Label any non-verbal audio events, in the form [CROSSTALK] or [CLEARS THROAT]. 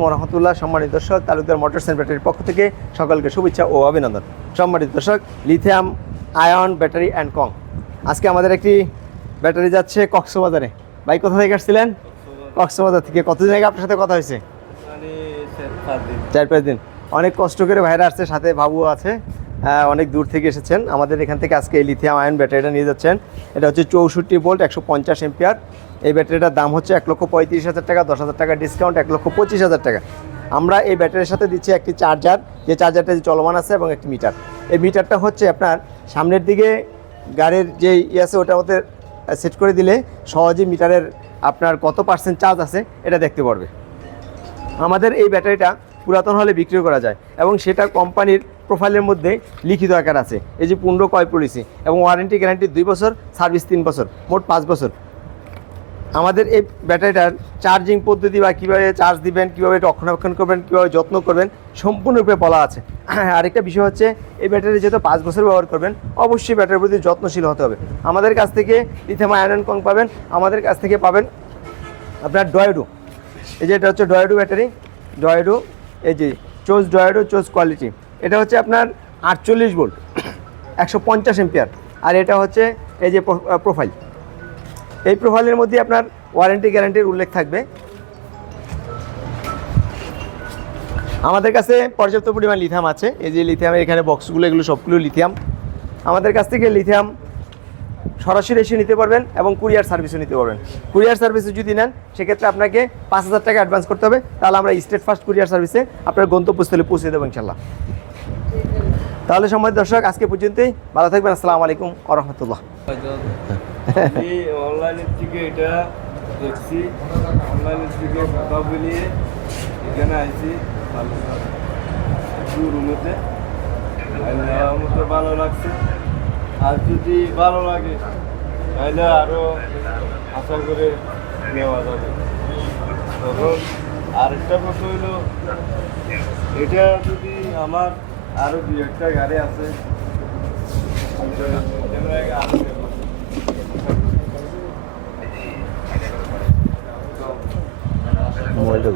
আলাইকুম রহমতুল্লাহ সম্মানিত দর্শক তালুকদার মোটর ব্যাটারির পক্ষ থেকে সকলকে শুভেচ্ছা ও অভিনন্দন। সম্মানিত দর্শক lithium ion battery and co. আজকে আমাদের একটি ব্যাটারি যাচ্ছে কক্সবাজারে। ভাই কোথা থেকে আসছিলেন? কক্সবাজার থেকে। কতদিন আগে আপনার সাথে কথা হয়েছে? চার পাঁচ দিন। অনেক কষ্ট করে ভাইরা আসছে সাথে বাবু আছে। অনেক দূর থেকে এসেছেন। আমাদের এখান থেকে আজকে এই লিথিয়াম আয়ন ব্যাটারিটা নিয়ে যাচ্ছেন। এটা হচ্ছে চৌষট্টি ভোল্ট একশো পঞ্চাশ এম্পিয়ার এই ব্যাটারিটার দাম হচ্ছে এক লক্ষ পঁয়ত্রিশ হাজার টাকা, দশ হাজার টাকা ডিসকাউন্ট এক লক্ষ পঁচিশ হাজার টাকা। আমরা এই ব্যাটারির সাথে দিচ্ছি একটি চার্জার যে চার্জারটা যে চলমান আছে এবং একটি মিটার এই মিটারটা হচ্ছে আপনার সামনের দিকে গাড়ির যে ইয়ে আছে, ওটা মধ্যে সেট করে দিলে সহজেই মিটারের আপনার কত পার্সেন্ট চার্জ আছে, এটা দেখতে পারবে। আমাদের এই ব্যাটারিটা পুরাতন হলে বিক্রি করা যায় এবং সেটা কোম্পানির প্রোফাইলের মধ্যে লিখিত আকার আছে। এই যে পূর্ণ কয় পলিসি এবং ওয়ারেন্টি গ্যারান্টি দুই বছর সার্ভিস তিন বছর, মোট পাঁচ বছর। আমাদের এই ব্যাটারিটার চার্জিং পদ্ধতি বা কীভাবে চার্জ দিবেন, কীভাবে রক্ষণাবেক্ষণ করবেন, কীভাবে যত্ন করবেন, সম্পূর্ণরূপে বলা আছে। [CLEARS THROAT] আরেকটা বিষয় হচ্ছে, এই ব্যাটারি যেহেতু পাঁচ বছর ব্যবহার করবেন, অবশ্যই ব্যাটারির প্রতি যত্নশীল হতে হবে। আমাদের কাছ থেকে লিথিয়াম আয়রন কং পাবেন, আমাদের কাছ থেকে পাবেন আপনার ডয়েডো এই যে এটা হচ্ছে ডয়েডো ব্যাটারি ডয়েডো এই যে চোজ ডয়েডো চোজ কোয়ালিটি এটা হচ্ছে আপনার আটচল্লিশ ভোল্ট, একশো পঞ্চাশ এম্পিয়ার। আর এটা হচ্ছে এই যে প্রোফাইল এই প্রোফাইলের মধ্যে আপনার ওয়ারেন্টি গ্যারান্টির উল্লেখ থাকবে। আমাদের কাছে পর্যাপ্ত পরিমাণ লিথিয়াম আছে। এই যে লিথিয়ামের এখানে বক্সগুলো এগুলো সবগুলো লিথিয়াম আমাদের কাছ থেকে লিথিয়াম সরাসরি এসে নিতে পারবেন এবং কুরিয়ার সার্ভিসও নিতে পারবেন। কুরিয়ার সার্ভিসে যদি নেন, সেক্ষেত্রে আপনাকে পাঁচ হাজার টাকা অ্যাডভান্স করতে হবে। তাহলে আমরা স্টেট ফার্স্ট কুরিয়ার সার্ভিসে আপনার গন্তব্যস্থলে পৌঁছে দেবো ইনশাল্লাহ। তাহলে সময় দর্শক, আজকে পর্যন্তই। ভালো থাকবেন, আসসালামু আলাইকুম আ রহমতুল্লাহ। অনলাইনের থেকে এটা দেখছি। অনলাইনের থেকে কথা বলিয়ে এখানে আইছি। রুমেতে। ভালো লাগছে আর যদি ভালো লাগে, তাহলে আরও আশা করে নেওয়া যাবে। তখন আরেকটা কথা হইল, এটা যদি আমার আরও দুই একটা গাড়ি আছে। মোবাইলটা